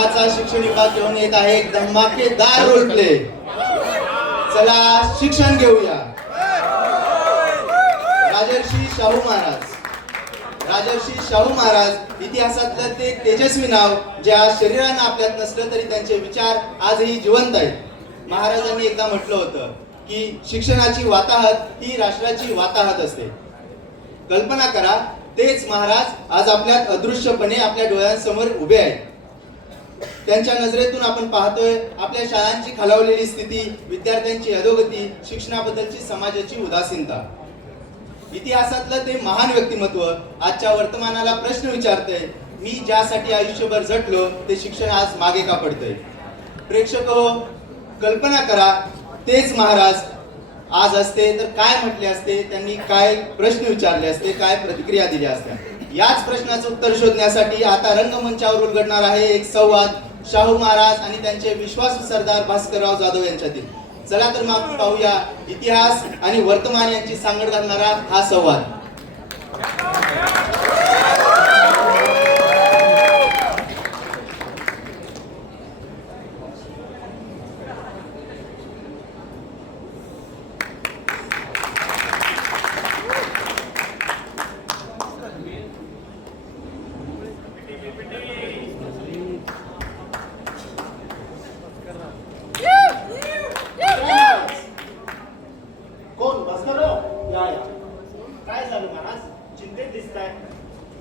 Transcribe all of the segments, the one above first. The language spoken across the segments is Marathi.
6चा शिक्षण विभाग घेऊन येत आहे एक धमाकेदार रोल प्ले. चला शिक्षण घेऊया. राजर्षी शाहू महाराज. राजर्षी शाहू महाराज इतिहासातलं ते तेजस्वी नाव ज्या शरीरानं आपल्यात नसलं तरी त्यांचे विचार आजही जिवंत आहेत. महाराजांनी एकदा म्हटलं होतं की शिक्षणाची वाताहत ही राष्ट्राची वाताहत असते. कल्पना करा, तेच महाराज आज आपल्यात अदृश्यपणे आपल्या डोळ्यांसमोर उभे आहेत. त्यांच्या नजरेतून आपण पाहतोय आपल्या शाळांची खालावलेली स्थिती, विद्यार्थ्यांची अधोगती, शिक्षणाबद्दलची समाजाची उदासीनता. इतिहासातलं ते महान व्यक्तिमत्व आजच्या वर्तमानाला प्रश्न विचारतंय, मी ज्यासाठी आयुष्यभर झटलो ते शिक्षण आज मागे का पडतंय? प्रेक्षक हो, कल्पना करा, तेच महाराज आज असते तर काय म्हटले असते, त्यांनी काय प्रश्न विचारले असते, काय प्रतिक्रिया दिल्या असत्या. याच प्रश्नाचं उत्तर शोधण्यासाठी आता रंगमंचावर उलगडणार आहे एक संवाद शाहू महाराज आणि त्यांचे विश्वासू सरदार भास्करराव जाधव यांच्यातील. चला तर मग पाहूया इतिहास आणि वर्तमान यांची सांगड घालणारा हा संवाद.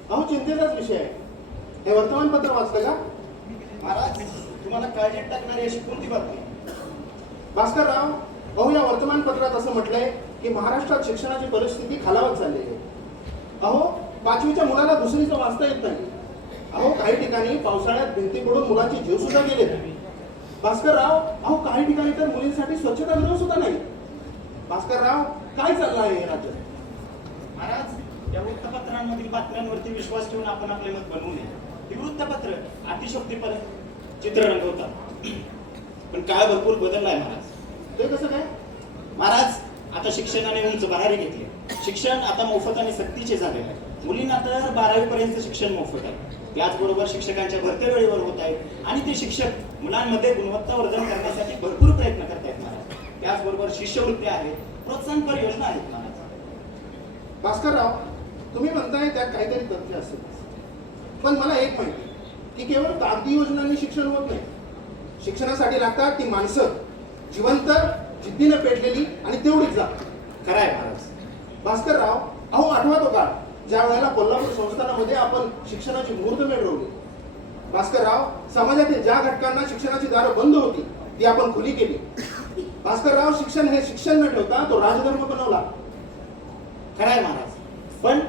अहो चिंतेचाच विषय आहे. हे वर्तमानपत्र वाचलं का? महाराज, तुम्हाला काळजी टाकणारी अशी कोणती बातमी? भास्करराव, अहो या वर्तमानपत्रात असं म्हटलंय की महाराष्ट्रात शिक्षणाची परिस्थिती खालावत चाललेली आहे. अहो 5वीच्या मुलाला दुसरीचं वाचता येत नाही. अहो काही ठिकाणी पावसाळ्यात भिंती पडून मुलांचे जीव सुद्धा गेलेत. भास्करराव, अहो काही ठिकाणी तर मुलींसाठी स्वच्छतागृह सुद्धा नाही. भास्करराव, काय चाललं आहे हे राज्यात? महाराज, या वृत्तपत्रांमधील बातम्यांवरती विश्वास ठेवून आपण आपले मत बनवू नये. ही वृत्तपत्र अतिशयोक्तीपर चित्र रंगवतात, पण काळ भरपूर बदललाय महाराज. ते कसं काय? महाराज, आता शिक्षणाने उंच भरारी घेतली. शिक्षण आता मोफत आणि सक्तीचे झाले आहे. मुलींना तर 12वी पर्यंत शिक्षण मोफत आहे. त्याचबरोबर शिक्षकांच्या भरती वेळेवर होत आहे आणि ते शिक्षक मुलांमध्ये गुणवत्तावर्धन करण्यासाठी भरपूर प्रयत्न करतायत महाराज. त्याचबरोबर शिष्यवृत्ती आहेत, प्रोत्साहनपर योजना आहेत महाराज. भास्करराव, तुम्ही म्हणताय त्यात काहीतरी तथ्य असेल, पण मला एक माहिती की केवळ कागदी योजनांनी शिक्षण होत नाही. शिक्षणासाठी लागतात ती माणसं, जिवंत, जिद्दीने पेटलेली आणि तेवढीच जात. खरं आहे महाराज. भास्करराव, अहो आठवतो का ज्या वेळेला कोल्हापूर संस्थानामध्ये आपण शिक्षणाची मुहूर्तमेढ रोवली? भास्करराव, समाजातील ज्या घटकांना शिक्षणाची दारं बंद होती ती आपण खुली केली. भास्करराव, शिक्षण हे शिक्षण न ठेवता तो राजधर्म बनवला. खरं आहे महाराज. पण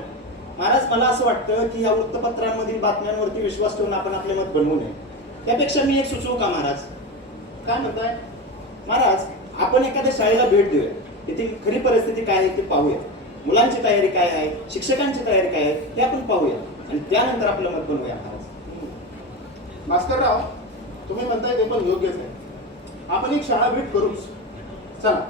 महाराज, मला असं वाटतं की या वृत्तपत्रांमधील बातम्यांवरती विश्वास ठेवून आपण आपले मत बनवू नये. त्यापेक्षा मी एक सुचवू का महाराज? काय म्हणताय? महाराज, आपण एखाद्या शाळेला भेट देऊया, तेथील खरी परिस्थिती काय आहे ते पाहूया. मुलांची तयारी काय आहे, शिक्षकांची तयारी काय आहे ते आपण पाहूया आणि त्यानंतर आपलं मत बनवूया महाराज. भास्करराव, तुम्ही म्हणताय ते पण योग्यच आहे. आपण एक शाळा भेट करूच. चला.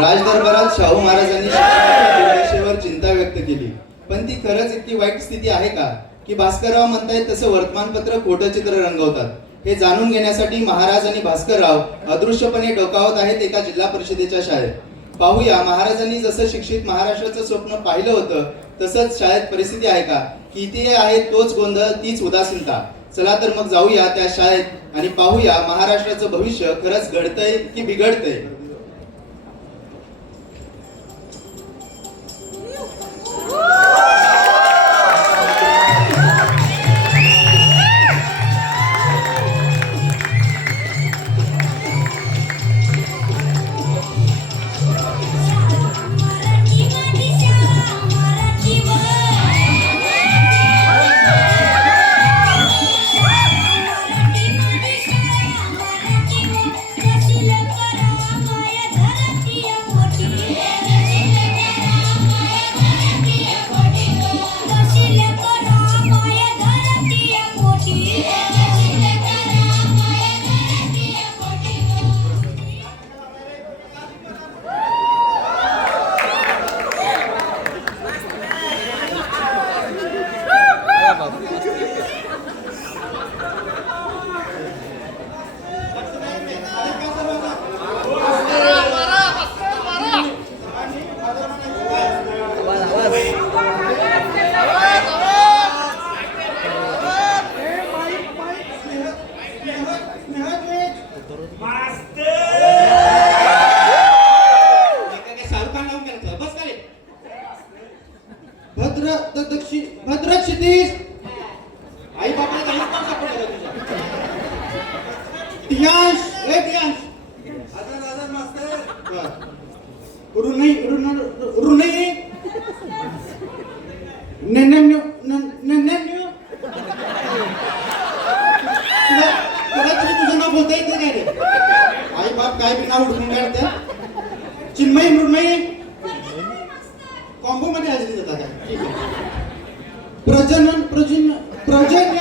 राजदरबारात शाहू महाराजांनी शिक्षणाच्या दिशेवर चिंता व्यक्त केली. पण ती खरंच इतकी वाईट स्थिती आहे का की भास्करराव म्हणतायत तसं वर्तमानपत्र खोटं चित्र रंगवतात? हे जाणून घेण्यासाठी महाराज आणि भास्करराव अदृश्यपणे डोकावत आहेत एका जिल्हा परिषदेच्या शाळेत. पाहूया महाराजांनी जसं शिक्षित महाराष्ट्राचं स्वप्न पाहिलं होतं तसंच शाळेत परिस्थिती आहे का, की इथे आहे तोच गोंधळ, तीच उदासीनता. चला तर मग जाऊया त्या शाळेत आणि पाहूया महाराष्ट्राचं भविष्य खरंच घडतंय की बिघडतंय. Let's शाहरुख खान लावून गेला बस काय भद्र क्षितिज आई बापाला काहीच पण सापडलं तुझ्या टियांश टियांश रुनई तुला तरी तुझं नाव बोलता येते काय रे आई बाप काय बी नाव उडकून काढते चिन्मयी मृण्मयी कॉम्बो मध्ये हजेरी देता काय ठीक आहे प्रजन्य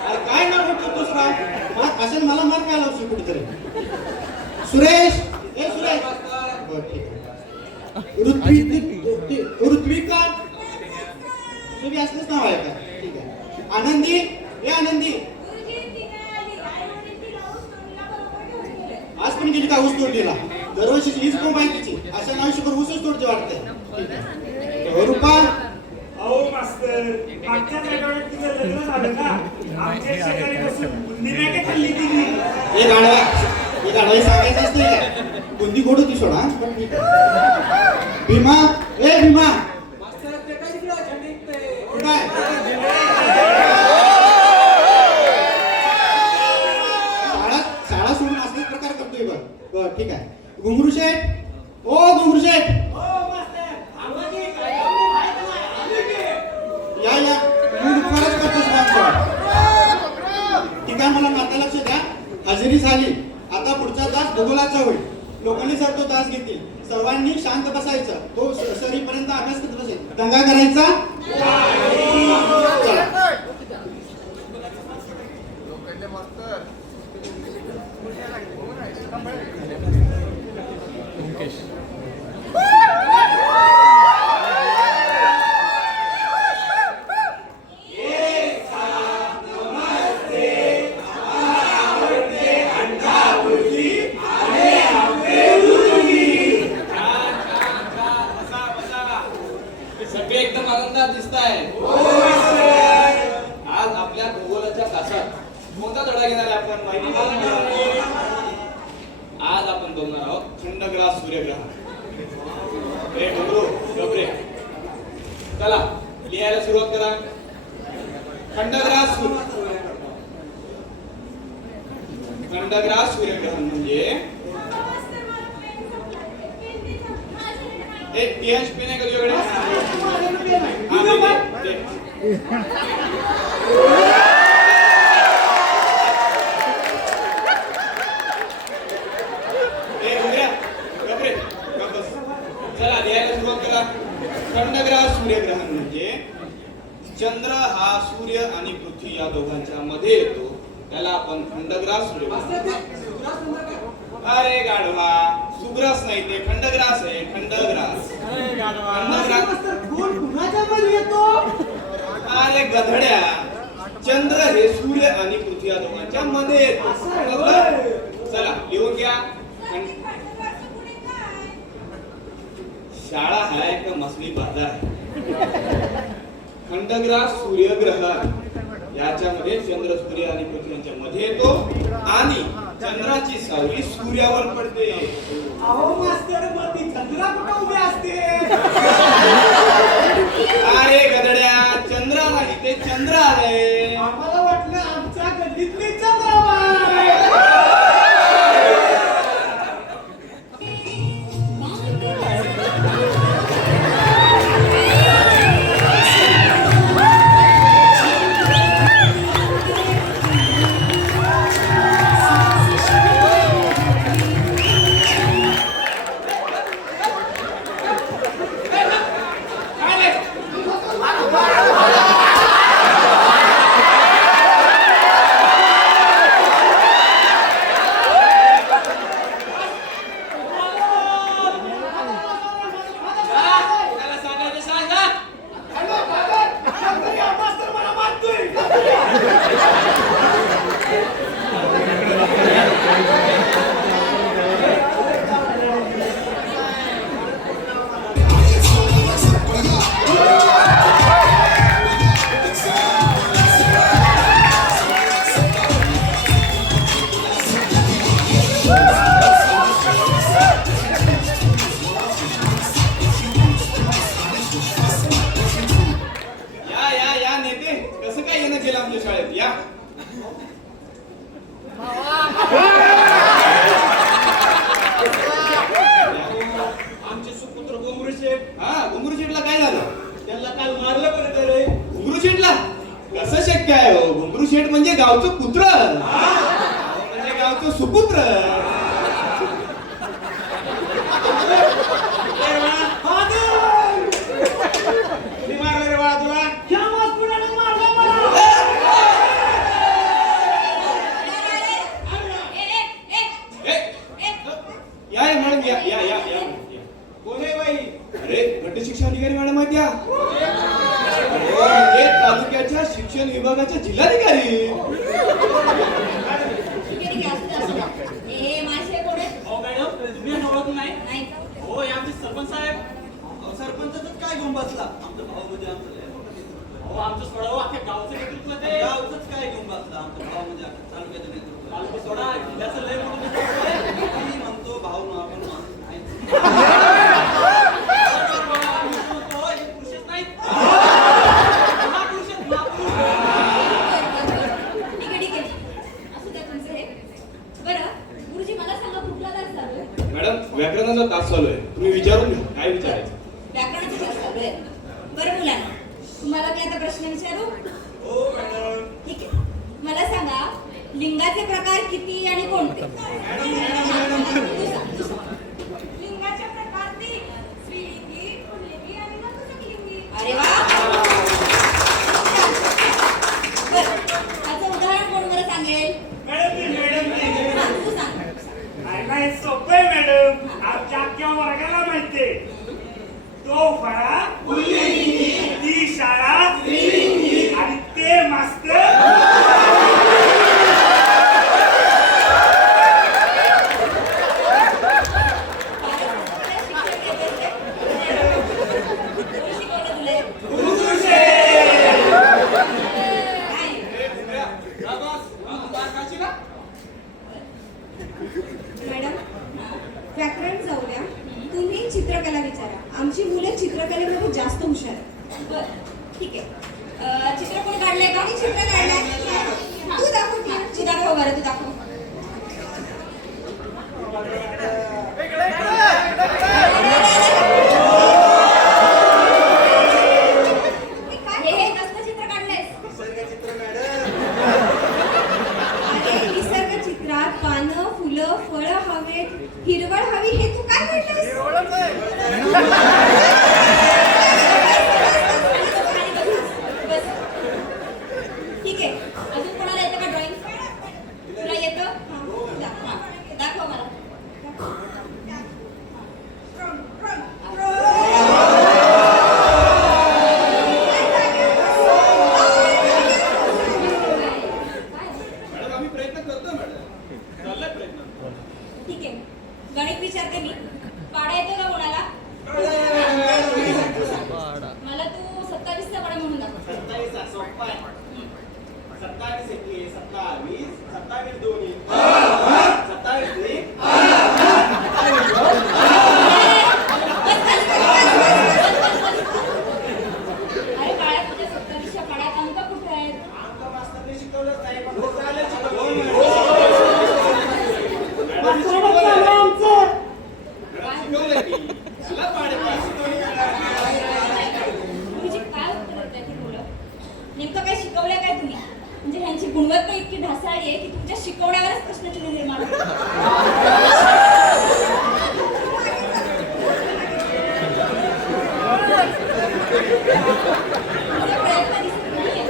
अरे काय नाव होतं दुसरा असं मला मार काय लावशी कुठेतरी सुरेश सुरेश बरं ठीक आहे ऋत्विका तुम्ही असलंच नाव आहे का ठीक आहे आनंदी आनंदी आज पण गेली का ऊस तोडलीला दरवर्षी हीच कोंब आहे तिची अशा नाव शिकून ऊसच तोडते वाटते ठीक आहे रूपा अहो मास्तर मागच्या आठवड्यात तिचं लग्न झालं ना आमच्या शेजारी बसून बुंदी नाही का खाल्ली तिने हे गाढवा सांगायचं असतं काय बुंदी गोड होती सोडा पण ठीक आहे भीमा भीमा कुठं आहे? शाळा सोडून असलेच प्रकार करतोय बरं ठीक आहे घुंगरू शेठ घुंगरू शेठ या दुपारच करतोस ठीक आहे मला माता लक्ष द्या हजेरी झाली आता पुढचा तास भूगोलाचा होईल लोकांनी सर तो तास घेतील सर्वांनी शांत बसायचं तो सरीपर्यंत अभ्यास करत बसेल दंगा करायचा चला. सगळे एकदम आनंदात दिसताय आज आपल्या भूगोलाच्या तासात कोणता धडा घेणार आहे आपण माहिती आज आपण बघणार आहोत खंडग्रास सूर्यग्रहण रे डोंगरू गबरे चला लिहायला सुरुवात करा खंडग्रास सूर्यग्रहण म्हणजे एक पीएच पेन आहे का तुझ्याकडे चला लिहायला सुरुवात करा खंडग्रास सूर्यग्रहण म्हणजे चंद्र हा सूर्य आणि पृथ्वी या दोघांच्या मध्ये येतो त्याला आपण खंडग्रास सूर्यग्रहण अरे गाढवा सुग्रास नाही ते खंडग्रास आहे खंडग्रास अरे गधड्या चंद्र हे सूर्य आणि पृथ्वी या दोघांच्या मध्ये येतो चला लिहून घ्या शाळा आहे का मसली बाजार आहे खंडग्रास सूर्यग्रहण याच्यामध्ये चंद्र सूर्य आणि पृथ्वी यांच्या मध्ये येतो आणि चंद्राची सावली सूर्यावर पडते अहो मास्तर मग ती चंद्रा कुठं उभी असते अरे गधड्या चंद्र नाही ते चंद्र आहे आम्हाला वाटलं आमच्या गल्लीतली चंद्राबाई शेठ म्हणजे गावचं पुत्र म्हणजे गावचं सुपुत्र. कुणी मारलं रे बाळा तुला? ह्या मास्कुराने मारलं मला. या या मॅडम या या या या. कोण आहे बाई? अरे गट शिक्षण अधिकारी मॅडम आहेत या. अरे, तालुक्याच्या शिक्षण विभागाच्या जिल्हाधिकारी. अहो मॅडम, तुम्ही यांना ओळखलं नाही? हो, हे आमचे सरपंच साहेब. सरपंचाच काय घेऊन बसला आमचा भाऊ म्हणजे आमचं लय. अहो, आमचं सोडा हो, अख्ख्या गावचं नेतृत्व ते. गावचंच काय घेऊन बसला आमचा भाऊ म्हणजे तालुक्याचं नेतृत्व. तालुका सोडा, जिल्ह्याचं लय मोठं नेतृत्व आहे. मी म्हणतो भाऊ ना आपण माणूस नाही. नेतृत्व हे पुरुषच नाहीत. महापुरुष आहेत, महापुरुष. ठीक आहे असू द्या तुमचं हे. बरं गुरुजी मला सांगा कुठला तास चालू आहे? मॅडम व्याकरणाचा तास चालू आहे, तुम्ही विचारून घ्या काय विचारायचं. व्याकरणाचा तास चालू आहे. बरं मुलांना तुम्हाला मी आता प्रश्न विचारू? हो मॅडम. ठीक आहे. मला सांगा लिंगाचे प्रकार किती आणि कोणते? तू सांग. लिंगाचे प्रकार 3: स्त्रीलिंगी, पुल्लिंगी आणि नपुंसकलिंगी. अरे वा. बरं त्याचं उदाहरण कोण मला सांगेल? मॅडम हा, तू सांग. नाही सोपं आहे मॅडम. आमच्या अख्ख्या वर्गाला माहितीये. तो फळा ती शाळा आणि ते मास्तर. मॅडम व्याकरण जाऊ द्या, तुम्ही चित्रकला विचारा. आमची मुलं चित्रकलेमध्ये जास्त हुशार आहेत. बरं ठीक आहे. चित्र कोणी काढलंय का? मी चित्र काढलंय. तू दाखव की. तू दाखव बरं, तू दाखव. हे कसलं चित्र काढलंयस? अरे निसर्ग चित्रात पानं, फुलं, फळं हवेत, हिरवळ हवी हे तू काय म्हणतेस? बस. ठीक आहे. अजून कोणाला येतं का ड्रॉइंग? तुला येतं? हा. दाखव मला. मॅडम आम्ही प्रयत्न करतो मॅडम, चाललाय प्रयत्न. ठीक आहे. गणित विचारते मी. पाडा येतो का कोणाला? मला तू 27चा पाडा म्हणून दाखव. 27 सोपा आहे. 27 एके 27, 27 दोन्ही 27 नी. अरे बाळा तुझ्या 27च्या पाड्यात अंक कुठे आहेत? आमच्या मास्तरने शिकवलंच नाही पण तो चालेल शिकवलं. मास्तर शिकवलं आमचं. शिकवलंय की त्याला पाडेपास. गुरुजी काय उत्तर देताय ती मुलं? नेमकं काय शिकवलंय काय तुम्ही? म्हणजे ह्यांची गुणवत्ता इतकी ढासाळी आहे की तुमच्या शिकवण्यावरच प्रश्नचिन्ह निर्माण होतं. तुमचा प्रयत्न दिसत नाहीये.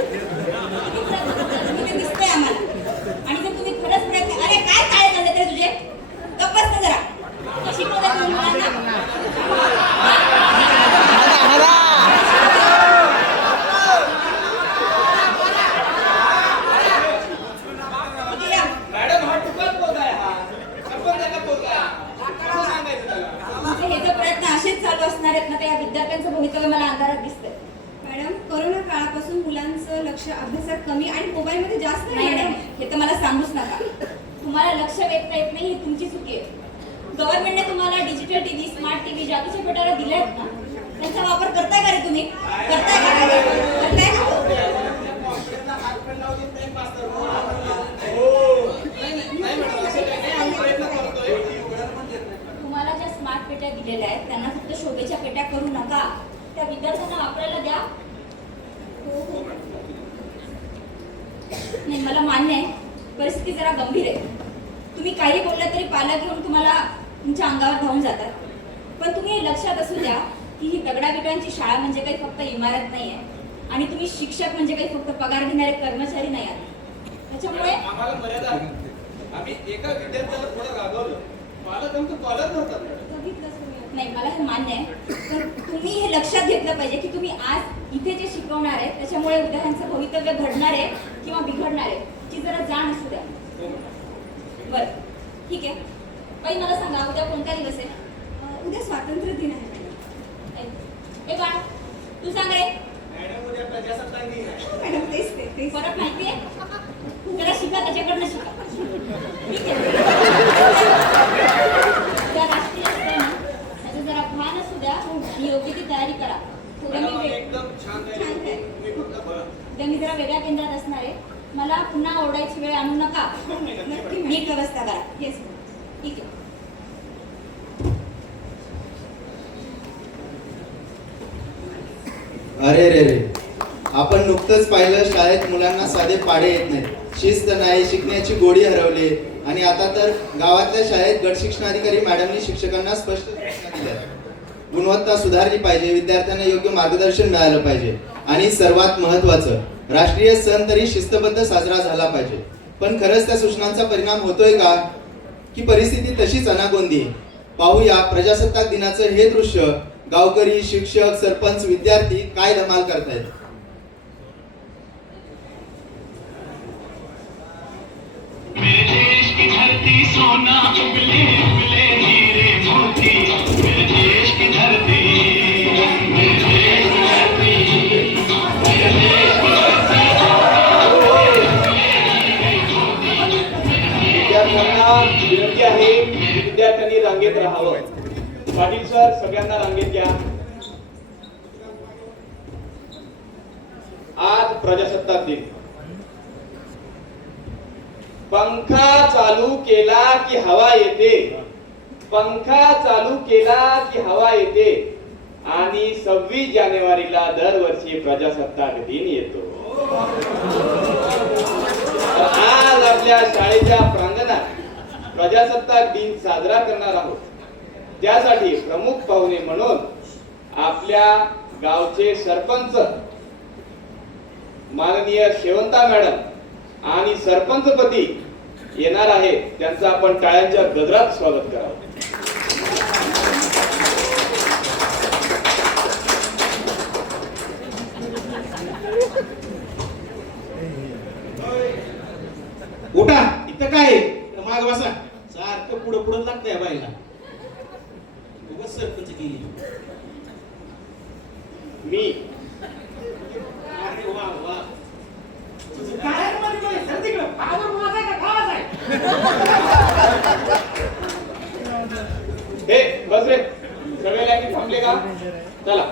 किती प्रयत्न करताय तुम्ही ते दिसतंय आम्हाला. आणि जर तुम्ही खरंच प्रयत्न अरे काय चाळे चालले रे तुझे? गप्प बस ना जरा. का शिकवताय तुम्ही मुलांना? किती या? मॅडम हा टुकार पोरगा आहे हा. सरपंचाचा पोरगा आहे. कसं सांगायचं त्याला? तुमचे हे जर प्रयत्न असेच चालू असणार आहेत ना तर या विद्यार्थ्यांचं भवितव्य मला अंधारात दिसतंय. मॅडम कोरोना काळापासून मुलांचं लक्ष अभ्यासात कमी आणि मोबाईलमध्ये जास्त आहे. नाही नाही हे तर मला सांगूच नका. तुम्हाला लक्ष वेधता येत नाही ही तुमची चुकी आहे. गव्हर्नमेंटने तुम्हाला डिजिटल टीव्ही, स्मार्ट टीव्ही जादूच्या पेटाला दिले आहेत ना, त्यांचा वापर करताय का रे तुम्ही? करताय का? करताय का? हात पण लावू देत नाही मास्तर. नाही मॅडम असं काही नाही, आम्ही प्रयत्न करतोय. तुम्हाला ज्या स्मार्ट पेट्या दिलेल्या आहेत त्यांना फक्त शोभेच्या पेट्या करू नका, त्या विद्यार्थ्यांना वापरायला द्या. हो हो. नाही, मला मान्य आहे परिस्थिती जरा गंभीर आहे. तुम्ही काही बोललं तरी पालक घेऊन तुम्हाला तुमच्या अंगावर धावून जातात. पण तुम्ही हे लक्षात असू द्या की ही दगडाविटांची शाळा म्हणजे काही फक्त इमारत नाही आहे आणि तुम्ही शिक्षक म्हणजे काही फक्त पगार घेणारे कर्मचारी नाही आहात. त्याच्यामुळे आम्हाला मर्यादा आहे. आम्ही एका विद्यार्थ्याला थोडं रागवलं, पालक आमचं पालक नव्हतात. बघितलंच तुम्ही. नाही, मला हे मान्य आहे. पण तुम्ही हे लक्षात घेतलं पाहिजे की तुम्ही आज इथे जे शिकवणार आहे त्याच्यामुळे उद्या ह्यांचं भवितव्य घडणार आहे किंवा बिघडणार आहे ची जरा जाण असू द्या. बरं, ठीक आहे. बाई, मला सांगा उद्या कोणता दिवस आहे? उद्या स्वातंत्र्य दिन आहे मॅडम. ए बाळ, तू सांग रे. मॅडम, उद्या प्रजासत्ताक दिन आहे. मॅडम तेच परत माहिती आहे त्याला शिका, त्याच्याकडनं शिका. ठीक आहे. त्या राष्ट्रीय सण त्याचं जरा भान असू द्या आणि योग्य ती तयारी करा. उद्या मॅडम, मी एकदम छान छान आहे. आहे. तुम्ही फक्त बघा. उद्या मी जरा वेगळ्या केंद्रात असणार आहे. मला पुन्हा ओरडायची वेळ आणू नका. नक्की नीट व्यवस्था करा. येस ठीक आहे. अरे रे रे, आपण नुकतंच पाहिलं शाळेत मुलांना साधे पाढे येत नाहीत, शिस्त नाही, शिकण्याची गोडी हरवली आणि आता तर गावातल्या शाळेत गट शिक्षणाधिकारी मॅडमनी शिक्षकांना स्पष्ट सूचना दिल्या. गुणवत्ता सुधारली पाहिजे, विद्यार्थ्यांना योग्य मार्गदर्शन मिळालं पाहिजे आणि सर्वात महत्त्वाचं राष्ट्रीय सण तरी शिस्तबद्ध साजरा झाला पाहिजे. पण खरंच त्या सूचनांचा परिणाम होतोय का की परिस्थिती तशीच अनागोंदी? पाहूया प्रजासत्ताक दिनाचं हे दृश्य. गावकरी, शिक्षक, सरपंच, विद्यार्थी काय धमाल करतायत. विद्यार्थ्यांना विनंती आहे की विद्यार्थ्यांनी रांगेत राहावं. पाटील सर, सगळ्यांना रांगेत घ्या. आज प्रजासत्ताक दिन. पंखा चालू केला की हवा येते, पंखा चालू केला की हवा येते आणि 26 जानेवारीला दरवर्षी प्रजासत्ताक दिन येतो. आज आपल्या शाळेच्या प्रांगणात प्रजासत्ताक दिन साजरा करणार आहोत. त्यासाठी प्रमुख पाहुणे म्हणून आपल्या गावचे सरपंच माननीय शेवंता मॅडम आणि सरपंचपती येणार आहेत. त्यांचं आपण टाळ्यांच्या गजरात स्वागत करावं. उठा, इथं काय माग बसा. सारखं पुढं पुढं लागतंय बाईला. उगाच सरपंच केली. मी अरे वा वा. तुझं काय आहे मध्ये मध्ये? सर तिकडं. पावर माझा आहे का खावाचा आहे? हे बस रे, सगळे लाईनी थांबले का? चला,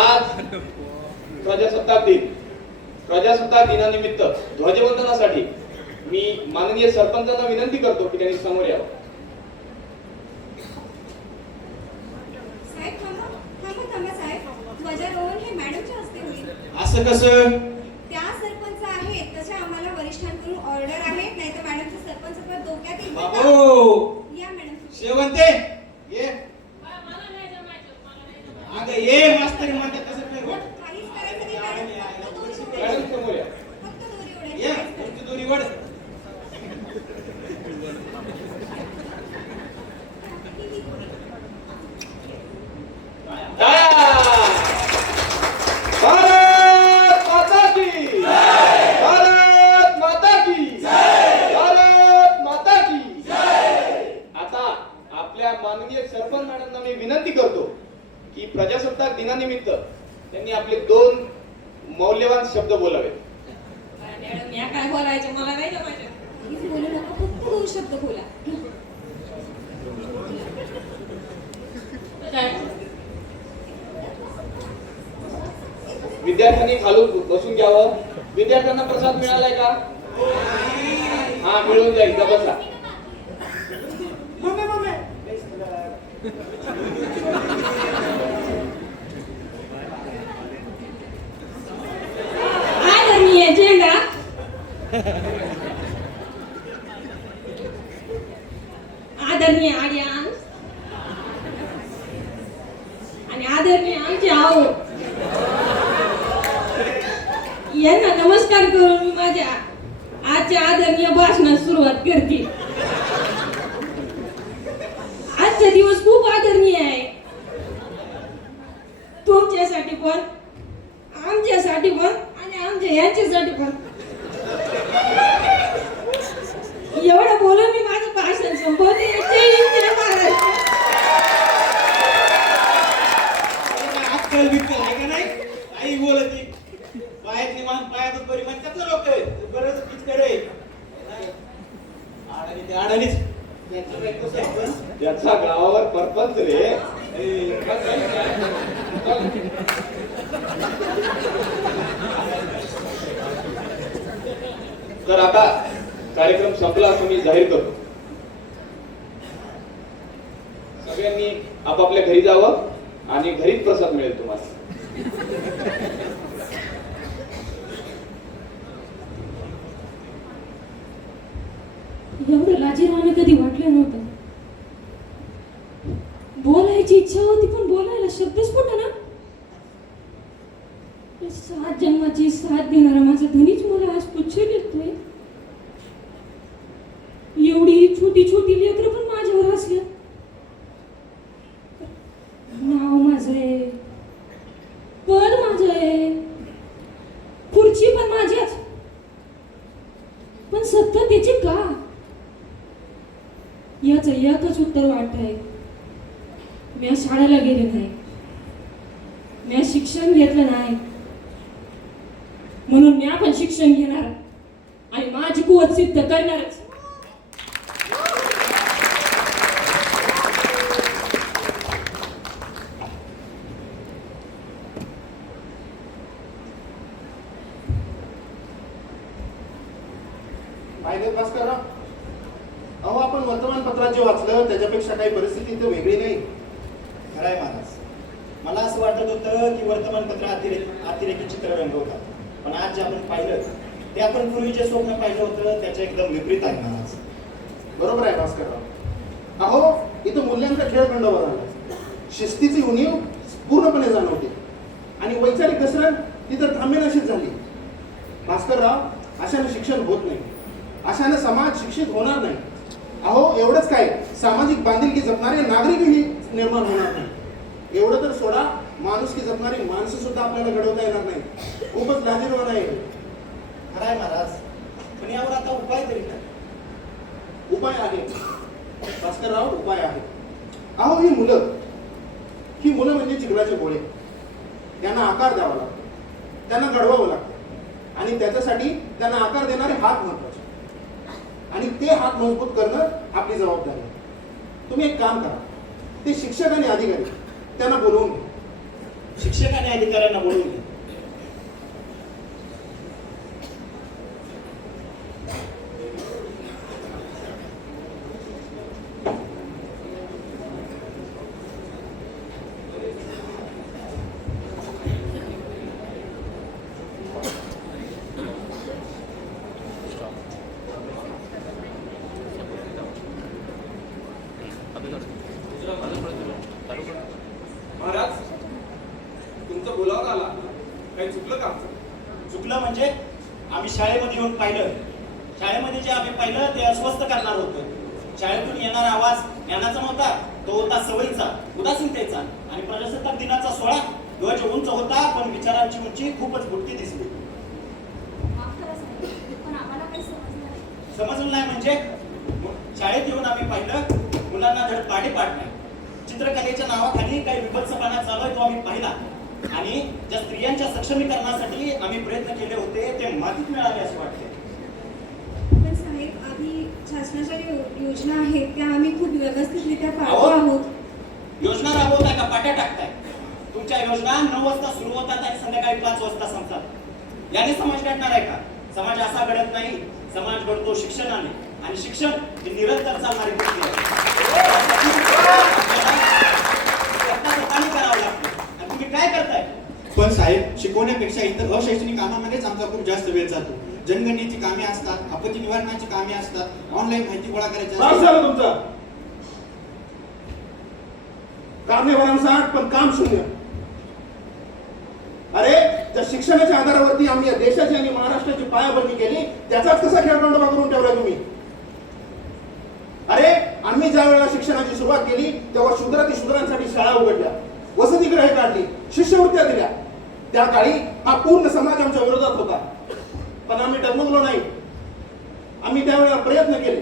आज प्रजासत्ताक दिन. प्रजासत्ताक दिनानिमित्त ध्वजवंदनासाठी मी माननीय सरपंचांना विनंती करतो की त्यांनी समोर यावं. साहेब थांबा थांबा थांबा साहेब. ध्वजारोहण हे मॅडमच्या हस्ते होईल. असं कसं? त्या सरपंच आहेत तशा आम्हाला वरिष्ठांकडून ऑर्डर आहेत, नाही तर मॅडमचं सरपंच पद धोक्यात येईल बरं का? बाबू, या मॅडम. शेवंते ये. अगं ये, मास्तरी म्हणतात तसं काय होत? काहीच करायचं नाही मॅडम. फक्त दोरी सोडायची. मॅडम समोर या. फक्त दोरी ओढायची. ये, काहीच करायचं तुमची दोरी वड. भारत माता की जय. भारत माता की जय. भारत माता की जय. आता आपल्या माननीय सरपंच मॅडमना मी विनंती करतो की प्रजासत्ताक दिनानिमित्त त्यांनी आपले 2 मौल्यवान शब्द बोलावेत. मॅडम, या काय बोलायचं मला नाही जमायचं. काहीच बोलू नका, फक्त 2 शब्द बोला. काय? विद्यार्थ्यांनी खालून बसून घ्यावं. विद्यार्थ्यांना प्रसाद मिळालाय का? हा, मिळून जाईल. का बसा. Mummy mummy. आदरणीय झेंडा आदरणीय आमचे आहो यांना नमस्कार करून मी माझ्या आजच्या आदरणीय भाषणास सुरुवात करते. आजचा दिवस खूप आदरणीय आहे, तुमच्यासाठी पण, आमच्यासाठी पण आणि आमच्या यांच्यासाठी पण. एवढं बोलून मी माझं भाषण संपवते. जय हिंद, जय महाराष्ट्र. अक्कल बिक्कल आहे का नाही? आई बोलती पायातली मान पायातच बरी म्हणतात ना लोक. बरंच पिचकर आहे. अडाणी ते अडाणीच. त्यांचं बायको साहेब. त्याचा गावावर परपंच रे. तर आता कार्यक्रम संपला असं मी जाहीर करतो. सगळ्यांनी आपापल्या घरी जावं आणि घरीच प्रसाद मिळेल तुम्हाला. एवढं लाजिरवाणं कधी वाटलं नव्हतं. बोलायची इच्छा होती पण बोलायला शब्दच ना. 7 जन्माची साथ देणारा माझा धनीच मला आज पुच्छ देतोय. एवढी छोटी छोटी लेकरं पण माझ्यावर हसल्या. नाव माझं आहे, पद माझं आहे, खुर्ची पण माझ्याच, पण सत्ता त्याची का? याचं एकच उत्तर वाटत आहे, मी शाळेला गेले नाही, मी शिक्षण घेतलं नाही, म्हणून मी पण शिक्षण घेणार आणि माझी कुवत सिद्ध करणारच. पाहिलं भास्करराव, अहो आपण वर्तमानपत्रात जे वाचलं त्याच्यापेक्षा काही परिस्थिती तर वेगळी नाही. खरंय महाराज. मला असं वाटत होतं की वर्तमानपत्र अतिरेकी चित्र रंगवतात, पण आज जे आपण पाहिलं ते आपण पूर्वी जे स्वप्न पाहिलं होतं त्याच्या एकदम विपरीत आहे महाराज. बरोबर आहे भास्करराव. अहो इथं मूल्यांचा खेळ खंडोबा झाला. शिस्तीची उणीव पूर्णपणे जाणवते आणि वैचारिक घसरण ती तर थांबेनाशीच झाली. भास्करराव, अशाने शिक्षण होत नाही, अशाने समाज शिक्षित होणार नाही. अहो एवढंच काय, सामाजिक बांधिलकी जपणारे नागरिकही निर्माण होणार नाही. एवढं तर सोडा, माणुसकी जपणारी माणसं सुद्धा आपल्याला घडवता येणार नाही. खूपच लाजिरवाणं आहे. खरंय महाराज, पण यावर आता उपाय तरी काय? उपाय आहे भास्करराव, उपाय आहे. अहो ही मुलं म्हणजे चिखलाचे गोळे. त्यांना आकार द्यावा लागतो, त्यांना घडवावं लागतं आणि त्याच्यासाठी त्यांना आकार देणारे हात महत्वाचे आणि ते हात मजबूत करणं आपली जबाबदारी आहे. तुम्ही एक काम करा, ते शिक्षक आणि अधिकारी त्यांना बोलवून घ्या. शिक्षक आणि अधिकाऱ्यांना बोलवून घ्या. महाराज, तुमचं बोलावं आला, काही चुकलं का? चुकलं म्हणजे आम्ही शाळेमध्ये येऊन पाहिलं. शाळेमध्ये जे आम्ही पाहिलं ते अस्वस्थ करणार होतं. शाळेतून येणारा आवाज ज्ञानाचा नव्हता, तो होता सवयीचा, उदासीनतेचा. आणि प्रजासत्ताक दिनाचा सोहळा ध्वज उंच होता, पण विचारांची उंची खूपच बुटकी दिसली. माफ करा साहेब, पण आम्हाला काही समजलं नाही. समजलं नाही म्हणजे शाळेत येऊन आम्ही पाहिलं, मुलांना धड पाढे पाडणार, चित्रकलेच्या नावाखाली काही विभत्सपणा चालू आहे तो आम्ही पाहिला. आणि ज्या स्त्रियांच्या सक्षमीकरणासाठी आम्ही प्रयत्न केले होते ते मातीत मिळाले असं वाटते. पण साहेब, आम्ही शासनाच्या योजना आहेत त्या आम्ही खूप व्यवस्थितरित्या पाळतो अहो, आहोत. योजना राबवताय का पाट्या टाकताय? तुमच्या योजना 9 वाजता सुरू होतात आणि संध्याकाळी 5 वाजता संपतात. याने समाज घडणार आहे का? समाज असा घडत नाही, समाज घडतो शिक्षणाने, आणि शिक्षण ही निरंतर चालणारी गोष्ट आहे. करावं लागतं. आणि तुम्ही काय करताय? पण साहेब, शिकवण्यापेक्षा इतर अशैक्षणिक कामामध्येच आमचा खूप जास्त वेळ जातो. जनगणनेची कामे असतात, आपत्ती निवारणाची कामे असतात, ऑनलाईन माहिती गोळा करायची बस असते. झालं तुमचं. कामे भरमसाठ पण काम शून्य. शिक्षणाच्या आधारावरती आम्ही या देशाची आणि महाराष्ट्राची पायाभरणी केली, त्याचाच कसा खेळखंडोबा करून ठेवला तुम्ही? अरे आम्ही ज्या वेळेला शिक्षणाची सुरुवात केली तेव्हा शूद्रांसाठी शाळा उघडल्या, वसतिगृहे काढली, शिष्यवृत्त्या दिल्या. त्या काळी हा पूर्ण समाज आमच्या विरोधात होता, पण आम्ही डगमगलो नाही. आम्ही त्यावेळेला प्रयत्न केले.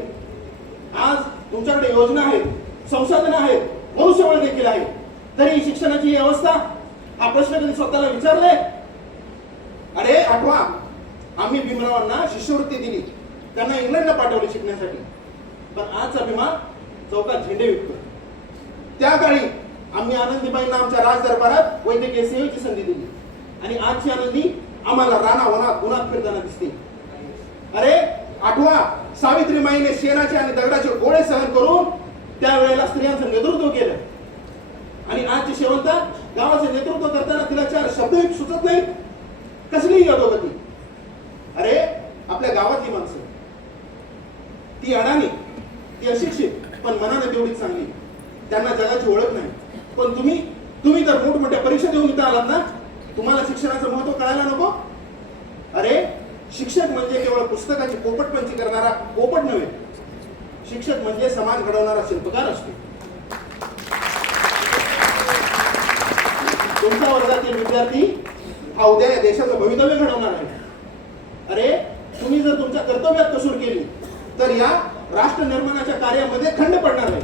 आज तुमच्याकडे योजना आहेत, संसाधनं आहेत, मनुष्यबळ देखील आहे, तरी शिक्षणाची ही अवस्था, हा प्रश्न कधी स्वतःला विचारले? अरे आठवा, आम्ही भीमरावांना शिष्यवृत्ती दिली, त्यांना इंग्लंडला पाठवले शिकण्यासाठी, पण आजचा भीमा चौकात झेंडे विकतो. त्या काळी आम्ही आनंदीबाईंना आमच्या राजदरबारात वैद्यकीय सेवेची संधी दिली, आणि आजची आनंदी आम्हाला राणा वनात उन्हात फिरताना दिसते. अरे आठवा, सावित्रीबाईने शेणाचे आणि दगडाचे गोळे सहन करून त्यावेळेला स्त्रियांचं नेतृत्व केलं, आणि आजची शेवंता गावाचे नेतृत्व करताना तिला 4 शब्द सुचत नाही, कसलीही अधोगती. अरे आपल्या गावातली माणसं, ती अडाणी, ती अशिक्षित, पण मनाने तेवढीच चांगली, त्यांना जगाची ओळख नाही. पण तुम्ही तर मोठमोठ्या परीक्षा देऊन इथं आलात ना, तुम्हाला शिक्षणाचं महत्व कळायला नको? अरे शिक्षक म्हणजे केवळ पुस्तकाची पोपटपंची करणारा पोपट नव्हे, शिक्षक म्हणजे समाज घडवणारा शिल्पकार असतो. तुमच्या वर्गातील विद्यार्थी हा उद्या या देशाचं भवितव्य घडवणार आहे. अरे तुम्ही जर तुमच्या कर्तव्यात कसूर केली तर या राष्ट्र निर्माणाच्या कार्यामध्ये खंड पडणार आहे,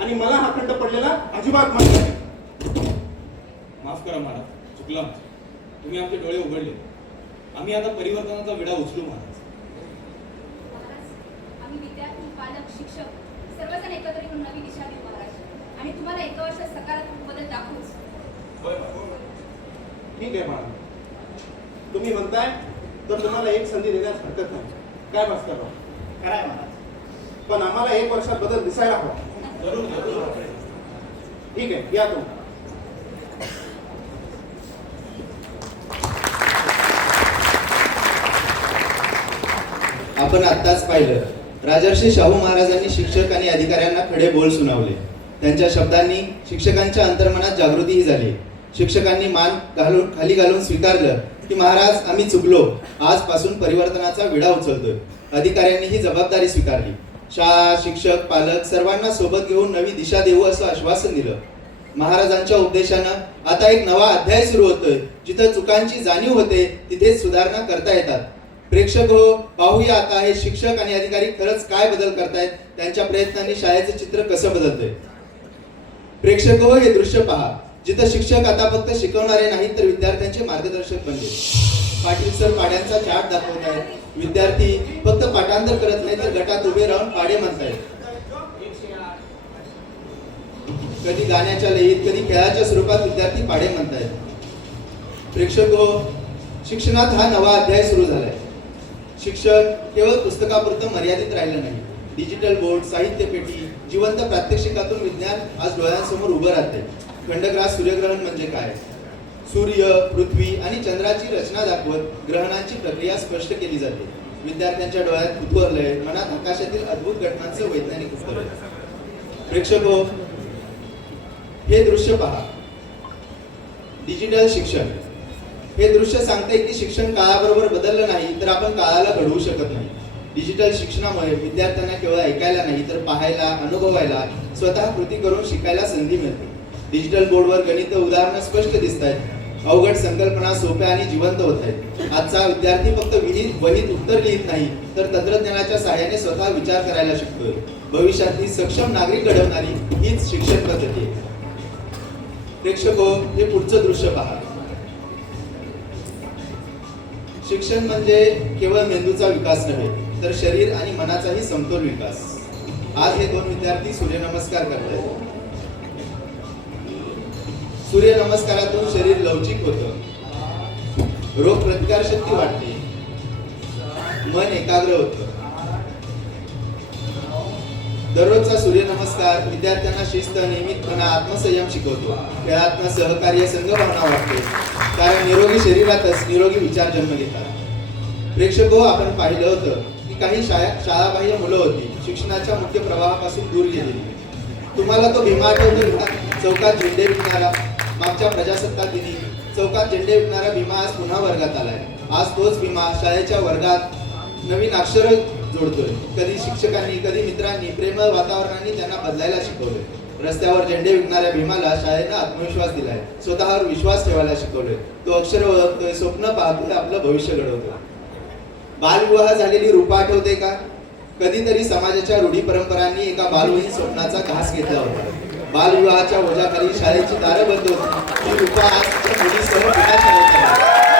आणि मला हा खंड पडलेला अजिबात मान्य नाही. माफ करा महाराज, चुकलं आमचं. तुम्ही आमचे डोळे उघडले. आम्ही आता परिवर्तनाचा विडा उचलू महाराज. आम्ही विद्यार्थी, पालक, शिक्षक सर्वजण एकत्र येऊन नवी दिशा देऊ महाराज, आणि तुम्हाला एका वर्षात सकारात्मक बदल दाखवूच. ठीक आहे बाळा, तुम्ही म्हणताय तर तुम्हाला एक संधी देण्यास हरकत नाही. काय भास्करराव? खरंय महाराज. पण आम्हाला 1 वर्षात बदल दिसायला हवा. जरूर जरूर. ठीक आहे, या तुम्ही. आपण आत्ताच पाहिलं, राजर्षी शाहू महाराजांनी शिक्षक आणि अधिकाऱ्यांना खडे बोल सुनावले. त्यांच्या शब्दांनी शिक्षकांच्या अंतर्मनात जागृतीही झाली. शिक्षकांनी मान खाली घालून स्वीकारलं की महाराज आम्ही चुकलो, आजपासून परिवर्तनाचा विडा उचलतोय. अधिकाऱ्यांनी ही जबाबदारी स्वीकारली. शाळा, शिक्षक, पालक सर्वांना सोबत घेऊन नवी दिशा देऊ असं आश्वासन दिलं. महाराजांच्या उपदेशानं आता एक नवा अध्याय सुरू होतोय. जिथं चुकांची जाणीव होते तिथेच सुधारणा करता येतात. प्रेक्षक हो, पाहूया आता हे शिक्षक आणि अधिकारी खरंच काय बदल करतायत, त्यांच्या प्रयत्नांनी शाळेचं चित्र कसं बदलतंय. प्रेक्षक हो, हे दृश्य पहा, जिथं शिक्षक आता फक्त शिकवणारे नाहीत तर विद्यार्थ्यांचे मार्गदर्शक बनले. पाटील सर पाड्यांचा चार्ट दाखवत आहेत. विद्यार्थी फक्त पाठांतर करत नाही तर गटात उभे राहून पाडे म्हणतायत. कधी गाण्याच्या लयीत, कधी खेळाच्या स्वरूपात विद्यार्थी पाडे म्हणतायत. प्रेक्षक हो, शिक्षणात हा नवा अध्याय सुरू झालाय. शिक्षण केवळ पुस्तकापुरतं मर्यादित राहिलं नाही. डिजिटल बोर्ड, साहित्य पेटी, जिवंत प्रात्यक्षिकातून विज्ञान आज डोळ्यांसमोर उभं राहते. खंडग्रास सूर्यग्रहण म्हणजे काय, सूर्य, पृथ्वी आणि चंद्राची रचना दाखवत ग्रहणांची प्रक्रिया स्पष्ट केली जाते. विद्यार्थ्यांच्या डोळ्यात उतरलंय, मनात आकाशातील अद्भुत घटनांचं वैज्ञानिक उत्तर आहे. प्रेक्षक हो, हे दृश्य पहा, डिजिटल शिक्षण. हे दृश्य सांगते की शिक्षण काळाबरोबर बदललं नाही तर आपण काळाला घडवू शकत नाही. डिजिटल शिक्षणामुळे विद्यार्थ्यांना केवळ ऐकायला नाही तर पाहायला, अनुभवायला, स्वतः कृती करून शिकायला संधी मिळते. डिजिटल बोर्डवर गणित उदाहरणं स्पष्ट दिसत आहेत. अवघड संकल्पना सोप्या आणि जिवंत होत आहेत. आजचा विद्यार्थी फक्त वहीत उत्तर लिहित नाही तर तंत्रज्ञानाच्या सहाय्याने स्वतः विचार करायला शिकतोय. भविष्यातली सक्षम नागरिक घडवणारी हीच शिक्षण पद्धती आहे. प्रेक्षक हो, हे पुढचं दृश्य पहा. शिक्षण म्हणजे केवळ मेंदूचा विकास नव्हे तर शरीर आणि मनाचाही समतोल विकास. आज हे 2 विद्यार्थी सूर्यनमस्कार करतात. सूर्यनमस्कारातून शरीर लवचिक होतं, रोग प्रतिकार शक्ती वाढते, मन एकाग्र होतं. दररोजचा सूर्यनमस्कार विद्यार्थ्यांना शिस्त, नियमितपणा, आत्मसंयम शिकवतो. खेळातनं सहकार्य, संघभावना वाढते, कारण निरोगी शरीरातच निरोगी विचार जन्म घेतात. प्रेक्षक हो, आपण पाहिलं होतं की काही शाळाबाह्य मुलं होती शिक्षणाच्या मुख्य प्रवाहापासून दूर गेलेली. तुम्हाला तो भीमा आठवतो का? चौकात झेंडे विकणारा, मागच्या प्रजासत्ताक दिनी चौकात झेंडे विकणारा भीमा आज पुन्हा वर्गात आलाय. आज तोच भीमा शाळेच्या वर्गात नवीन अक्षर जोडतोय. कधी शिक्षकांनी, कधी मित्रांनी प्रेमळ वातावरणाने त्यांना बदलायला शिकवलंय. रस्त्यावर झेंडे विकणाऱ्या भीमाला शाळेनं आत्मविश्वास दिलाय, स्वतःवर विश्वास ठेवायला शिकवलंय. तो अक्षर ओळखतोय, स्वप्न पाहतोय, आपलं भविष्य घडवतोय. बालविवाह झालेली रूपा आठवते का? कधीतरी समाजाच्या रूढी परंपरांनी एका बालवहीन स्वप्नाचा घास घेतला होता. बालविवाहाच्या ओझ्याखाली शाळेची दारं बंद होती. ती रूपा आज तिच्या मुलीसह पुन्हा शाळेत आहे.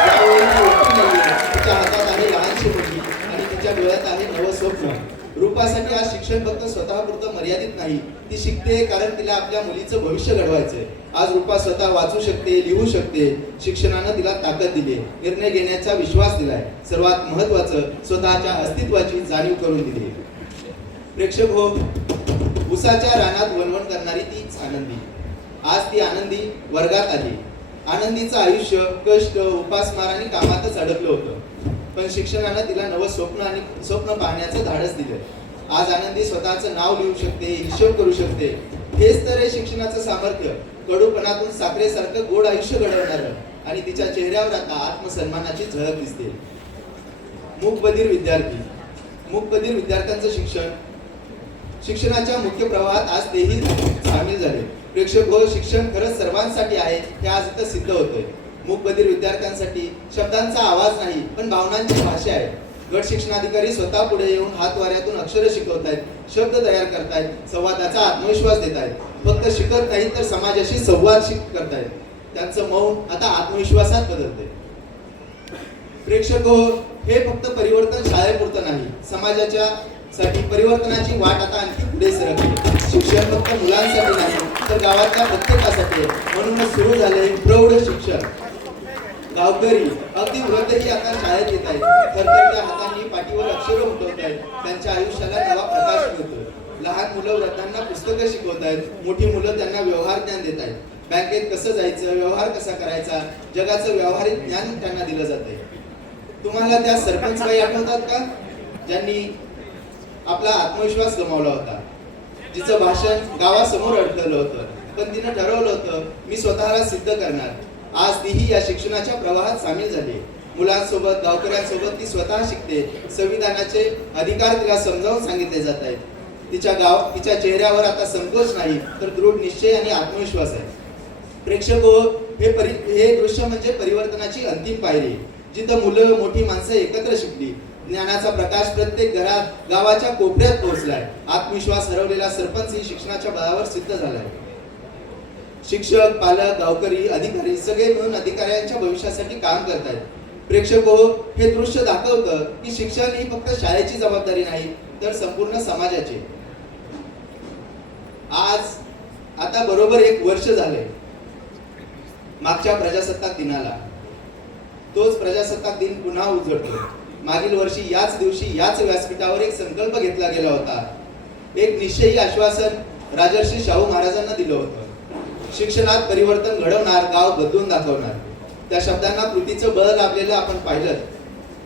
यावेळी ती एकटी नाहीये. तिच्या हातात आहे लहानशी मुलगी आणि तिच्या डोळ्यात आहे नवं स्वप्न. रूपासाठी आज शिक्षण फक्त स्वतःपुरतं मर्यादित नाही. ती शिकते कारण तिला आपल्या मुलीचं भविष्य घडवायचंय. आज रूपा स्वतः वाचू शकते, लिहू शकते. शिक्षणानं तिला ताकद दिली, निर्णय घेण्याचा विश्वास दिलाय. सर्वात महत्वाचं, स्वतःच्या अस्तित्वाची जाणीव करून दिली. प्रेक्षक हो, उसाच्या रानात वणवण करणारी तीच आनंदी. आज ती आनंदी वर्गात आली. आनंदीचं आयुष्य कष्ट, उपासमार आणि कामातच अडकलं होतं. पण शिक्षणानं तिला नवं स्वप्न पाहण्याचं धाडस दिलं. आज आनंदी स्वतःचं नाव लिहू शकते, हिशोब करू शकते. हेच तर आहे शिक्षणाचं सामर्थ्य. कडूपणातून साखरेसारखं गोड आयुष्य घडवणारं. आणि तिच्या चेहऱ्यावर आता आत्मसन्मानाची झळक दिसते. मूकबधीर विद्यार्थी. मूकबधीर विद्यार्थ्यांचं शिक्षणाच्या मुख्य प्रवाहात आज तेही सामील झाले. प्रेक्षक हो, शिक्षण खरंच सर्वांसाठी आहे हे आज इथं सिद्ध होतंय. मूकबधीर विद्यार्थ्यांसाठी शब्दांचा आवाज नाही, पण भावनांची भाषा आहे. गट शिक्षणाधिकारी स्वतः पुढे येऊन हात वाऱ्यातून अक्षरं शिकवतायत, शब्द तयार करतायत, संवादाचा आत्मविश्वास देत आहेत. फक्त शिकत नाहीत तर समाजाशी संवाद करतायत. त्यांचं मौन आता आत्मविश्वासात बदलते. प्रेक्षक हो, हे फक्त परिवर्तन शाळेपुरतं नाही, समाजाच्या साठी परिवर्तनाची वाट आता आणखी पुढे सरकली. शिक्षण फक्त मुलांसाठी नाही तर गावातल्या प्रत्येकासाठी. म्हणूनच सुरू झाले प्रौढ शिक्षण. गावकरी, अगदी वृद्धही आता शाळेत येत आहेत. थरथरत्या हातांनी पाठीवर अक्षरं उठवत आहेत. त्यांच्या आयुष्याला नवा प्रकाश मिळतो. लहान मुलं वृद्धांना पुस्तकं शिकवत आहेत. मोठी मुलं त्यांना व्यवहार ज्ञान देत आहेत. बँकेत कसं जायचं, व्यवहार कसा करायचा, जगाचं व्यावहारिक ज्ञान त्यांना दिलं जातंय. तुम्हाला त्या सरपंच बाई आठवतात का, ज्यांनी आपला आत्मविश्वास गमावला होता, जिचं भाषण गावासमोर अडकलं होतं, पण तिनं ठरवलं होतं मी स्वतःला सिद्ध करणार. आज तीही या शिक्षणाच्या प्रवाहात सामील झाली. मुलांसोबत, गावकऱ्यांसोबत ती स्वतः शिकते. संविधानाचे अधिकार तिला समजावून सांगितले जात आहेत. तिच्या चेहऱ्यावर आता संकोच नाही तर दृढ निश्चय आणि आत्मविश्वास आहे. प्रेक्षक हो, हे दृश्य म्हणजे परिवर्तनाची अंतिम पायरी, जिथं मुलं, मोठी माणसं एकत्र शिकली. ज्ञानाचा प्रकाश प्रत्येक घरात, गावाच्या कोपऱ्यात पोहोचलाय. आत्मविश्वास हरवलेला सरपंच ही शिक्षणाच्या बळावर सिद्ध झालाय. शिक्षक, पालक, गावकरी, अधिकारी सगळे मिळून अधिकाऱ्यांच्या भविष्यासाठी काम करतायत. प्रेक्षक हो, हे दृश्य दाखवतं की शिक्षण ही फक्त शाळेची जबाबदारी नाही तर संपूर्ण समाजाची. आज आता बरोबर 1 वर्ष झाले मागच्या प्रजासत्ताक दिनाला. तोच प्रजासत्ताक दिन पुन्हा उजळतो. मागील वर्षी याच दिवशी याच व्यासपीठावर एक संकल्प घेतला गेला होता. एक निश्चयी आश्वासन राजर्षी शाहू महाराजांना दिलं होतं. शिक्षणात परिवर्तन घडवणार, गाव बदलून दाखवणार. त्या शब्दांना कृतीचं बळ लाभलेलं आपण पाहिलं.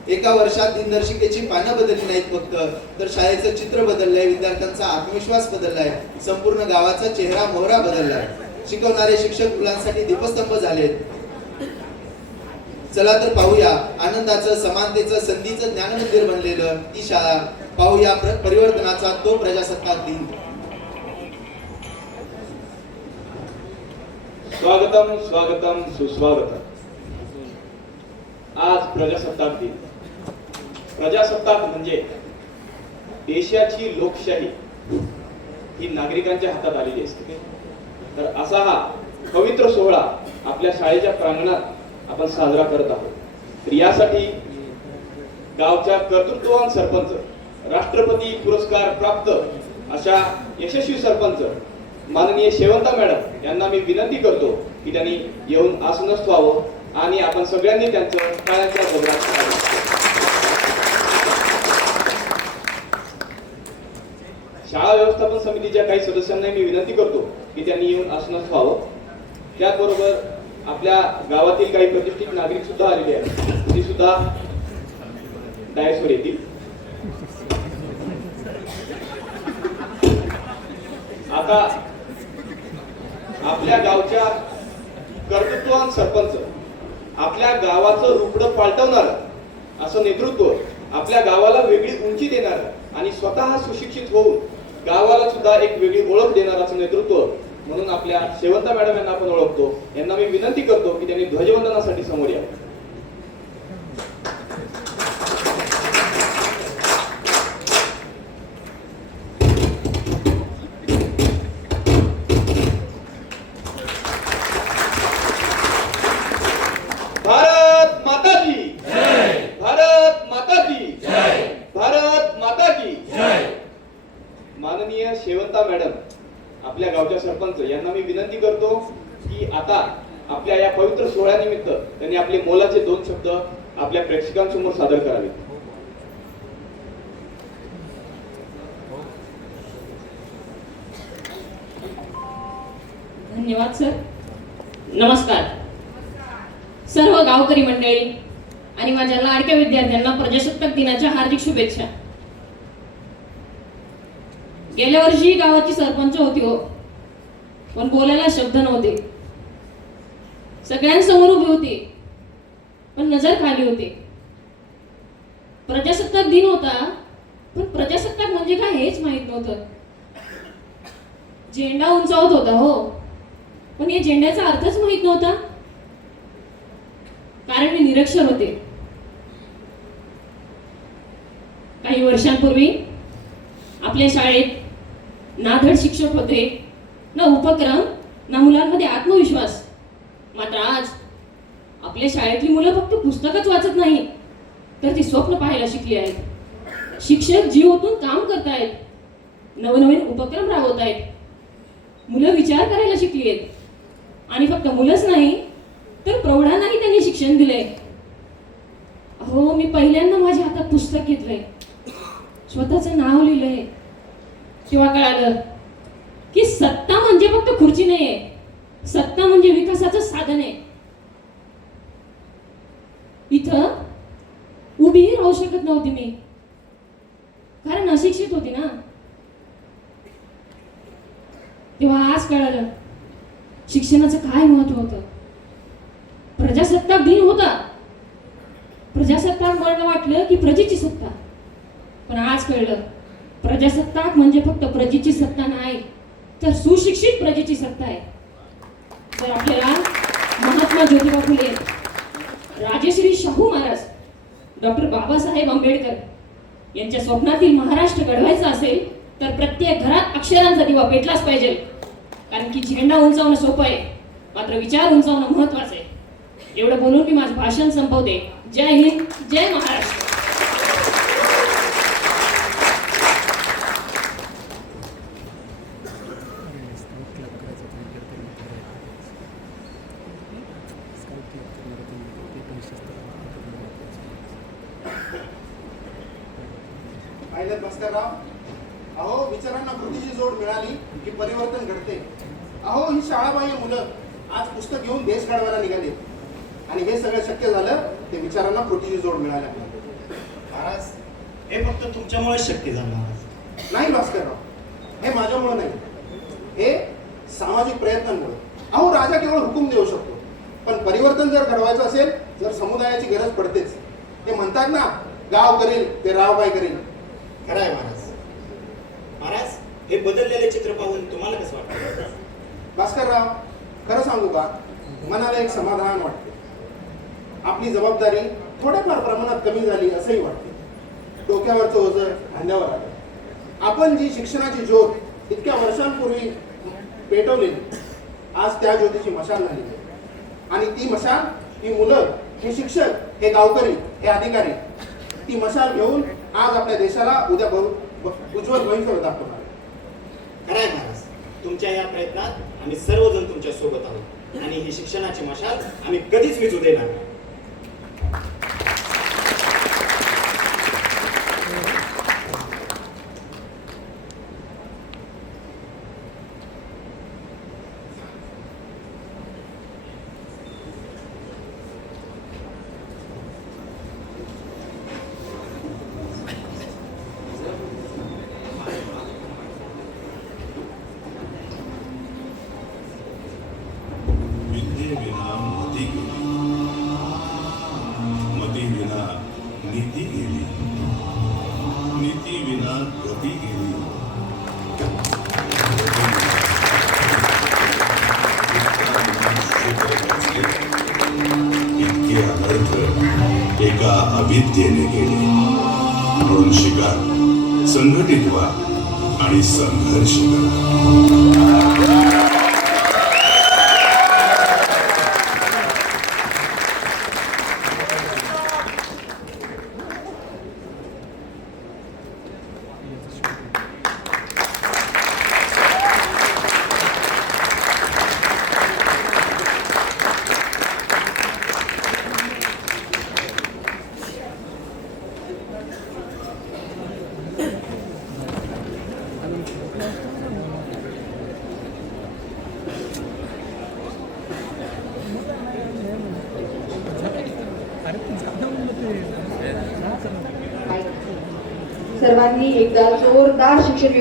एका वर्षात दिनदर्शिकेची पानं बदलली नाहीत फक्त, तर शाळेचं चित्र बदललंय, विद्यार्थ्यांचा आत्मविश्वास बदललाय, संपूर्ण गावाचा चेहरा मोहरा बदललाय. शिकवणारे शिक्षक मुलांसाठी दीपस्तंभ झालेत. चला तर पाहूया आनंदाचं, समानतेचं, संधीचं ज्ञानमंदिर बनलेलं ती शाळा. पाहूया परिवर्तनाचा तो प्रजासत्ताक दिन. स्वागतम स्वागतम सुस्वागतम. आज प्रजासत्ताक दिन. प्रजासत्ताक म्हणजे देशाची लोकशाही ही नागरिकांच्या हातात आलेली असते. तर असा हा पवित्र सोहळा आपल्या शाळेच्या प्रांगणात आपण साजरा करत आहोत. तर यासाठी गावच्या कर्तृत्ववान सरपंच, राष्ट्रपती पुरस्कार प्राप्त अशा यशस्वी सरपंच माननीय शेवंता मॅडम यांना मी विनंती करतो की त्यांनी येऊन आसनस्थ व्हावं आणि आपण सगळ्यांनी त्यांचं टाळ्यांचा गौरव करावा. शाळा व्यवस्थापन समितीच्या काही सदस्यांना मी विनंती करतो की त्यांनी येऊन आसनस्थ व्हावं. त्याचबरोबर आपल्या गावातील काही प्रतिष्ठित नागरिक सुद्धा आलेले आहेत, ती सुद्धा डायसवर येतील. आता आपल्या गावच्या कर्तृत्ववान सरपंच आपल्या गावाचं रुपडं पालटवणारं असं नेतृत्व, आपल्या गावाला वेगळी उंची देणारं आणि स्वतः सुशिक्षित होऊन गावाला सुद्धा एक वेगळी ओळख देणारं असं नेतृत्व म्हणून आपल्या शेवंता मॅडम यांना आपण ओळखतो. यांना मी विनंती करतो की त्यांनी ध्वजवंदनासाठी समोर यावं. भारत माता की जय, भारत माता की जय, भारत माता की जय. माननीय शेवंता मॅडम आपल्या गावच्या सरपंच यांना मी विनंती करतो की आता आपल्या या पवित्र सोहळ्यानिमित्त त्यांनी आपले मोलाचे 2 शब्द आपल्या प्रेक्षकांसमोर सादर करावे. धन्यवाद सर. नमस्कार सर्व गावकरी मंडळी आणि माझ्या लाडक्या विद्यार्थ्यांना प्रजासत्ताक दिनाच्या हार्दिक शुभेच्छा. गेल्या वर्षी गावाची सरपंच होती हो, पण बोलायला शब्द नव्हते. सगळ्यांसमोर उभी होती पण नजर खाली होती. प्रजासत्ताक दिन होता पण प्रजासत्ताक म्हणजे काय हेच माहित नव्हतं. झेंडा उंचावत होता हो, पण या झेंड्याचा अर्थच माहित नव्हता, कारण मी निरक्षर होते. काही वर्षांपूर्वी आपल्या शाळेत ना धड शिक्षक होते, ना उपक्रम, ना मुलांमध्ये आत्मविश्वास. मात्र आज आपल्या शाळेतली मुलं फक्त पुस्तकच वाचत नाही तर ती स्वप्न पाहायला शिकली आहेत. शिक्षक जीव ओतून काम करतायत, नवनवीन उपक्रम राबवत आहेत. मुलं विचार करायला शिकली आहेत आणि फक्त मुलंच नाही तर प्रौढांनाही त्यांनी शिक्षण दिलंय. हो, मी पहिल्यांदा माझ्या हातात पुस्तक घेतलंय, स्वतःचं नाव लिहिलंय, तेव्हा कळालं की सत्ता म्हणजे फक्त खुर्ची नाहीये, सत्ता म्हणजे विकासाचं साधन आहे. इथं उभीही राहू शकत नव्हती मी, कारण अशिक्षित होती ना. तेव्हा आज कळालं शिक्षणाचं काय महत्व होतं. प्रजासत्ताक दिन होता, प्रजासत्ताक मला वाटलं की प्रजेची सत्ता, पण आज कळलं प्रजासत्ताक म्हणजे फक्त प्रजेची सत्ता नाही तर सुशिक्षित प्रजेची सत्ता आहे. तर आपल्याला महात्मा ज्योतिबा फुले, राजश्री शाहू महाराज, डॉक्टर बाबासाहेब आंबेडकर यांच्या स्वप्नातील महाराष्ट्र घडवायचा असेल तर प्रत्येक घरात अक्षरांचा दिवा पेटलाच पाहिजे. कारण की झेंडा उंचावणं सोपं आहे, मात्र विचार उंचावणं महत्वाचं आहे. एवढं बोलून मी माझं भाषण संपवते. जय हिंद, जय महाराष्ट्र. पाहिलं भास्करराव, अहो विचारांना कृतीची जोड मिळाली की परिवर्तन घडते. अहो ही शाळाबाह्य मुलं आज पुस्तक घेऊन देश घडवायला निघाले आणि हे सगळं शक्य झालं ते विचारांना कृतीची जोड मिळाल्या. महाराज, हे फक्त तुमच्यामुळे शक्य झालं महाराज. नाही भास्करराव, हे माझ्यामुळे नाही, हे सामाजिक प्रयत्नांमुळे. अहो राजा केवळ हुकूम देऊ शकतो, पण परिवर्तन जर घडवायचं असेल तर समुदायाची गरज पडतेच. ते म्हणतात ना, गाव करेल ते राव काय करेल. खरं आहे महाराज. महाराज, हे बदललेले चित्र पाहून तुम्हाला कसं वाटतं? भास्करराव, खरं सांगू का, मनाला एक समाधान वाटते. आपली जबाबदारी थोड्याफार प्रमाणात कमी झाली असंही वाटते. डोक्यावरचं ओझं खांद्यावर आलं. आपण जी शिक्षणाची ज्योत इतक्या वर्षांपूर्वी पेटवलेली, आज त्या ज्योतीची मशाल झाली आणि ती मशाल, ही मुलं, हे शिक्षक, हे गावकरी, हे अधिकारी, ती मशाल घेऊन आज आपल्या देशाला उद्या उज्ज्वल भविष्य दाखवणार. खरं आहे महाराज, तुमच्या या प्रयत्नात आम्ही सर्वजण तुमच्या सोबत आहोत आणि ही शिक्षणाची मशाल आम्ही कधीच विझू देणार नाही. विद्ये विना मोती गेली, इतके अनर्थ एका अविद्येने केले. म्हणून शिका, संघटित व्हा आणि संघर्ष करा. सर्वांनी एकदा जोरदार शिक्षण विभाग